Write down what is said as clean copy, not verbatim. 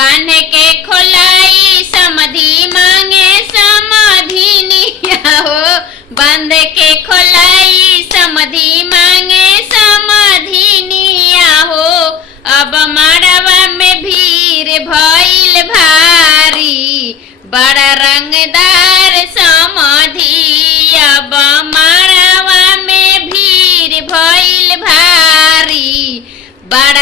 बांध के खोलाई समधी मांगे समधिनिया हो, बांध के खोलाई समधी मांगे समधिनिया हो। अब मड़वा में भीड़ भइल भारी, बड़ा रंगदार समधी। अब मड़वा में भीड़ भइल भारी, बड़ा